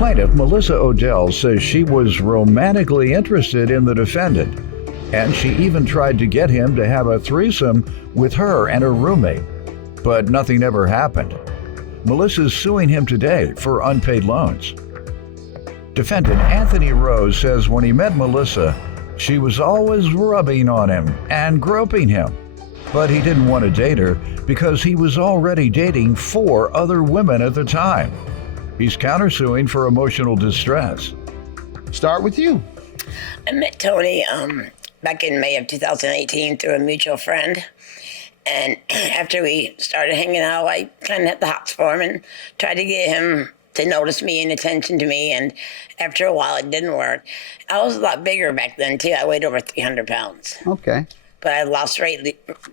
plaintiff, Melissa Odell, says she was romantically interested in the defendant, and she even tried to get him to have a threesome with her and her roommate, but nothing ever happened. Melissa's suing him today for unpaid loans. Defendant Anthony Rose says when he met Melissa, she was always rubbing on him and groping him, but he didn't want to date her because he was already dating 4 other women at the time. He's countersuing for emotional distress. Start with you. I met Tony back in May of 2018 through a mutual friend. And after we started hanging out, I kind of hit the hots for him and tried to get him to notice me and attention to me. And after a while, it didn't work. I was a lot bigger back then, too. I weighed over 300 pounds. Okay. But I lost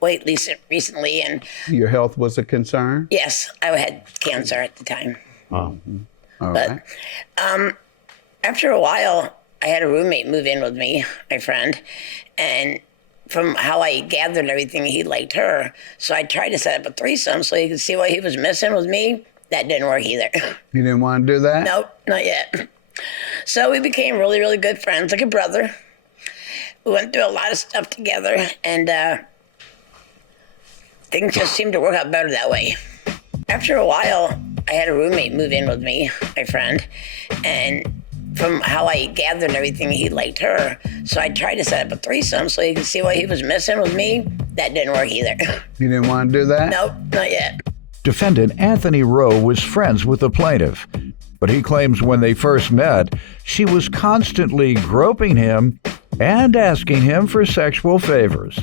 weight recently. And your health was a concern? Yes, I had cancer at the time. Oh, all but right. After a while, I had a roommate move in with me, my friend, and from how I gathered everything, he liked her. So I tried to set up a threesome so he could see what he was missing with me. That didn't work either. You didn't want to do that? Nope, not yet. So we became really, really good friends, like a brother. We went through a lot of stuff together, and things just seemed to work out better that way. After a while, I had a roommate move in with me, my friend, and from how I gathered everything, he liked her. So I tried to set up a threesome so he could see what he was missing with me. That didn't work either. You didn't want to do that? Nope, not yet. Defendant Anthony Rowe was friends with the plaintiff, but he claims when they first met, she was constantly groping him and asking him for sexual favors.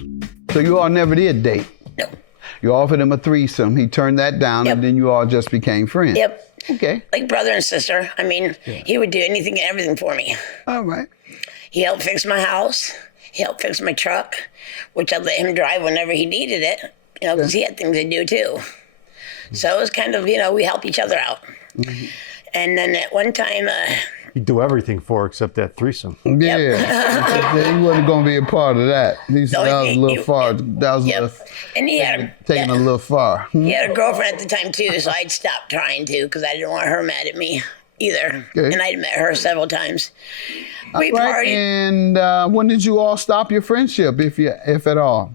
So you all never did date? No. You offered him a threesome, he turned that down, Yep. and then you all just became friends? Yep. Okay. Like brother and sister. I mean, he would do anything and everything for me. All right. He helped fix my house. He helped fix my truck, which I let him drive whenever he needed it, because he had things to do too. So it was kind of, we help each other out. Mm-hmm. And then at one time... He'd do everything for her except that threesome. Yeah. He wasn't going to be a part of that. He said that was a little far. That was and he had taking a little far. He had a girlfriend at the time too, so I'd stopped trying to because I didn't want her mad at me either. Okay. And I'd met her several times. We partied. And when did you all stop your friendship, if at all?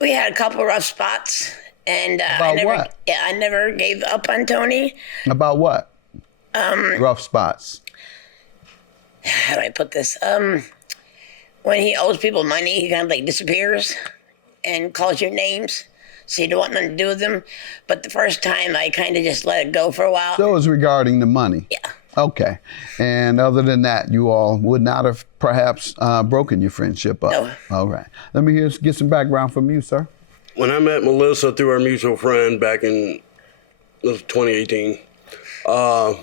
We had a couple rough spots, and what? I never gave up on Tony. About what? Rough spots. How do I put this? When he owes people money, he kind of like disappears and calls you names, so you don't want nothing to do with them. But the first time, I kind of just let it go for a while. So it was regarding the money? Yeah. Okay. And other than that, you all would not have perhaps broken your friendship up? No. All right. Let me get some background from you, sir. When I met Melissa through our mutual friend back in 2018, a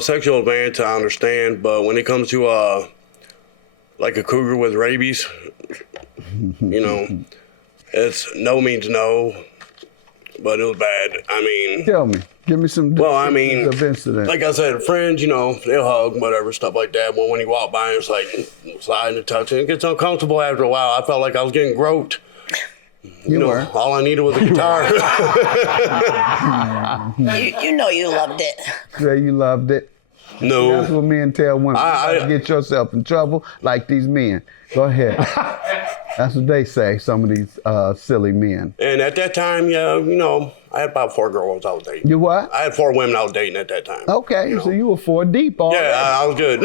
sexual advance I understand, but when it comes to like a cougar with rabies, it's no means no, but it was bad. I mean, tell me, give me some. Well, I mean, of incident. Like I said, friends, they'll hug, whatever, stuff like that. But when you walk by, it's like sliding and touching. It gets uncomfortable after a while. I felt like I was getting groped. You were. All I needed was a guitar. You loved it. Yeah, you loved it. No. That's what men tell women. You get yourself in trouble like these men. Go ahead. That's what they say, some of these silly men. And at that time, I had about 4 girls I was dating. You what? I had 4 women I was dating at that time. Okay, so you were 4 deep already. Yeah, I was good.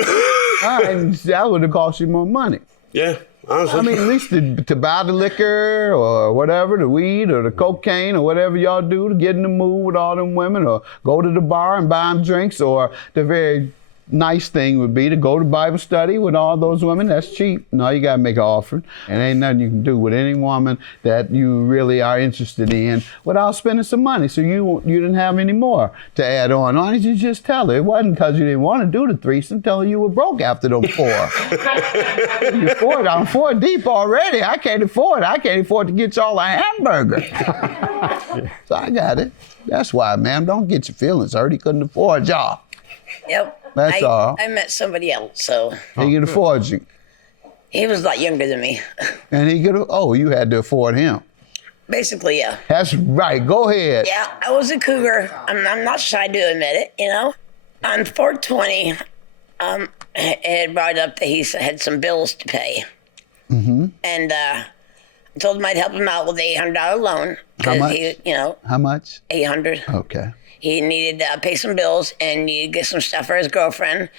All right, that would have cost you more money. Yeah, honestly. I mean, at least to buy the liquor or whatever, the weed or the cocaine or whatever y'all do to get in the mood with all them women, or go to the bar and buy them drinks, or the very nice thing would be to go to Bible study with all those women. That's cheap. No, you got to make an offering. And ain't nothing you can do with any woman that you really are interested in without spending some money. So you didn't have any more to add on. Why didn't you just tell her? It wasn't because you didn't want to do the threesome. Tell her you were broke after those 4. I'm 4 deep already. I can't afford to get y'all a hamburger. So I got it. That's why, ma'am, don't get your feelings hurt. He couldn't afford y'all. Yep. That's all. I met somebody else, so. He could afford you. He was a lot younger than me. And he could, you had to afford him. Basically, yeah. That's right. Go ahead. Yeah, I was a cougar. I'm not shy to admit it, you know. On 420, it had brought up that he had some bills to pay. Mm-hmm. And I told him I'd help him out with an $800 loan. How much? How much? $800. Okay. He needed to pay some bills and needed to get some stuff for his girlfriend.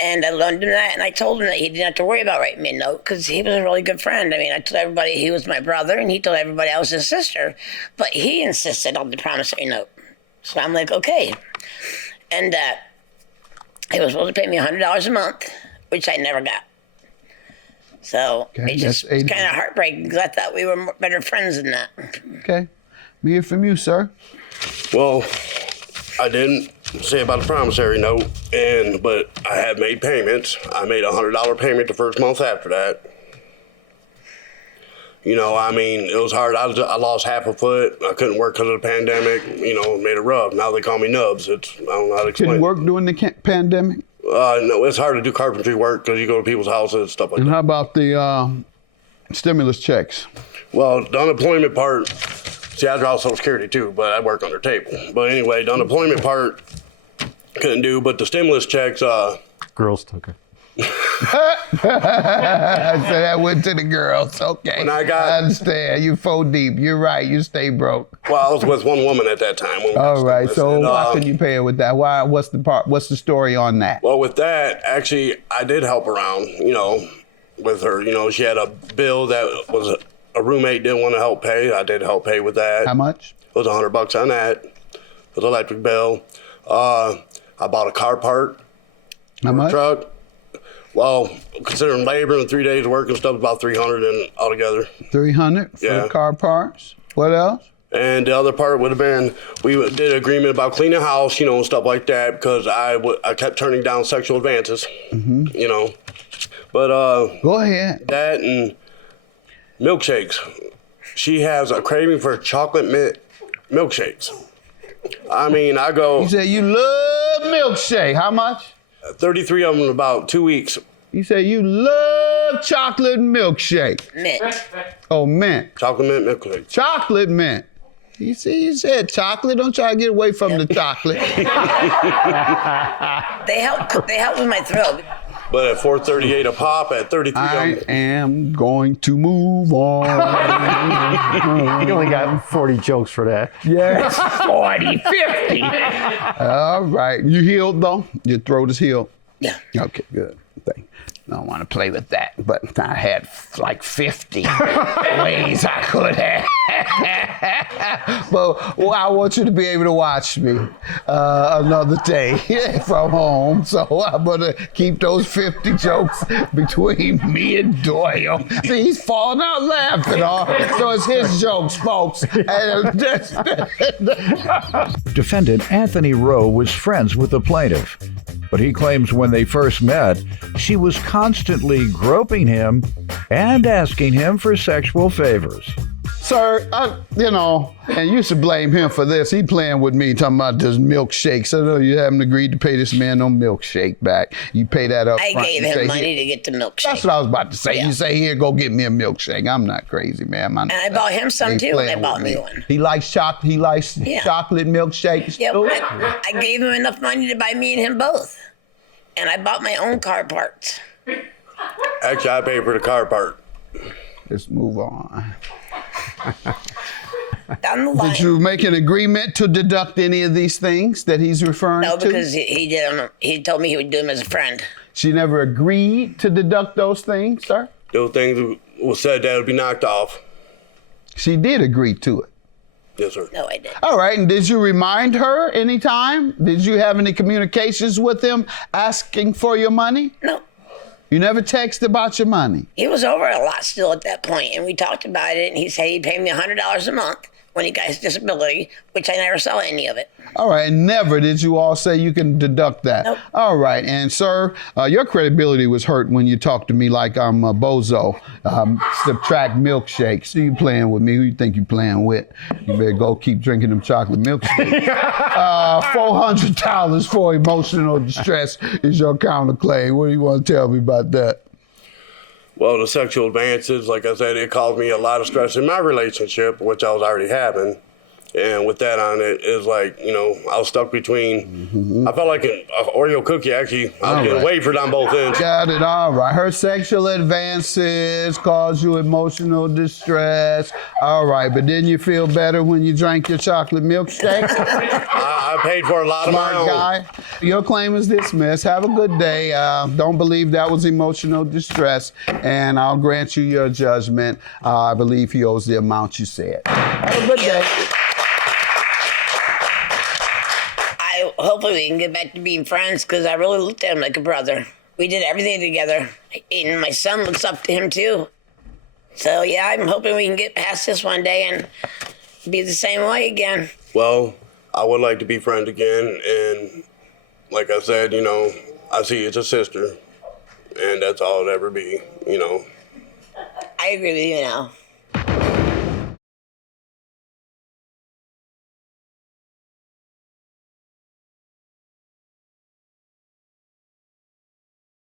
And I loaned him that, and I told him that he didn't have to worry about writing me a note because he was a really good friend. I mean, I told everybody he was my brother, and he told everybody I was his sister. But he insisted on the promissory note. So I'm like, okay. And he was supposed to pay me $100 a month, which I never got. So Okay, it just was kind of heartbreaking because I thought we were better friends than that. Okay. We hear from you, sir. Well, I didn't say about the promissory note, but I had made payments. I made a $100 payment the first month after that. You know, I mean, it was hard. I lost half a foot. I couldn't work because of the pandemic. You know, it made it rough. Now they call me Nubs. I don't know how to explain. Couldn't work during the pandemic? No, it's hard to do carpentry work because you go to people's houses and stuff like And that. how about the stimulus checks? Well, the unemployment part, see, I draw Social Security too, but I work on their table. But anyway, the unemployment part couldn't do, but the stimulus checks, Girls took it. So that went to the girls. Okay. When I understand. You 4 deep. You're right. You stay broke. well, I was with one woman at that time. When we All got right. stimulus. So And, why couldn't you pay her with that? Why? What's the story on that? Well, with that, actually, I did help around, you know, with her. You know, she had a bill that was a roommate didn't want to help pay. I did help pay with that. How much? It was $100 on that. It was an electric bill. I bought a car part. How much? Truck. Well, considering labor and 3 days work and stuff, about $300 in altogether. 300 for Yeah. car parts. What else? And the other part would have been, we did an agreement about cleaning the house, you know, and stuff like that, because I kept turning down sexual advances, you know. But Go ahead. that and milkshakes. She has a craving for chocolate mint milkshakes. I mean, I go You said you love milkshake. How much? 33 of them in about 2 weeks. You said you love chocolate milkshake. Mint. Oh, mint. Chocolate mint milkshakes. Chocolate mint. You see, you said chocolate. Don't try to get away from the chocolate. They help with my throat. But at $4.38 a pop, at 33 I of them. am going to move on. You only got 40 jokes for that. Yes, 40, 50. All right. You healed, though? Your throat is healed? Yeah. Okay, good. Thank you. I don't want to play with that, but I had like 50 ways I could have. But well, I want you to be able to watch me another day from home. So I'm going to keep those 50 jokes between me and Doyle. See, he's falling out laughing. So it's his jokes, folks. Defendant Anthony Rowe was friends with the plaintiff, but he claims when they first met, she was constantly groping him and asking him for sexual favors. Sir, and you should blame him for this. He playing with me, talking about this milkshakes. I know you haven't agreed to pay this man no milkshake back. You pay that up I front. gave You say, him money to get the milkshake. That's what I was about to say. Yeah. You say, here, go get me a milkshake. I'm not crazy, man. And I bought him some too, and they bought me one. He likes chocolate. He likes chocolate milkshakes. Yep, too? I gave him enough money to buy me and him both. And I bought my own car parts. Actually, I paid for the car part. Let's move on. Down the line. Did you make an agreement to deduct any of these things that he's referring No, to? because he did them. He told me he would do them as a friend. She never agreed to deduct those things, sir? Those things was said that would be knocked off. She did agree to it. Yes, sir. No, I didn't. All right, and did you remind her anytime? Did you have any communications with him asking for your money? No. You never text about your money? He was over a lot still at that point, and we talked about it, and he said he'd pay me $100 a month when he got his disability, which I never saw any of it. All right, and never did you all say you can deduct that? Nope. All right, and sir, your credibility was hurt when you talked to me like I'm a bozo. Subtract milkshakes. So you playing with me? Who you think you playing with? You better go keep drinking them chocolate milkshakes. $400 for emotional distress is your counterclaim. What do you want to tell me about that? Well, the sexual advances, like I said, it caused me a lot of stress in my relationship, which I was already having. And with that on it, is like, you know, I was stuck between, I felt like an Oreo cookie, actually. I was getting wavered on both ends. Got it, all right. Her sexual advances cause you emotional distress. All right, but didn't you feel better when you drank your chocolate milkshake? I paid for a lot of my own. Smart guy. Your claim is dismissed. Have a good day. Don't believe that was emotional distress, and I'll grant you your judgment. I believe he owes the amount you said. Have a good day. Hopefully we can get back to being friends because I really looked at him like a brother. We did everything together, and my son looks up to him too. So yeah, I'm hoping we can get past this one day and be the same way again. Well, I would like to be friends again, and like I said, you know, I see you as a sister, and that's all it'll ever be, you know. I agree with you now.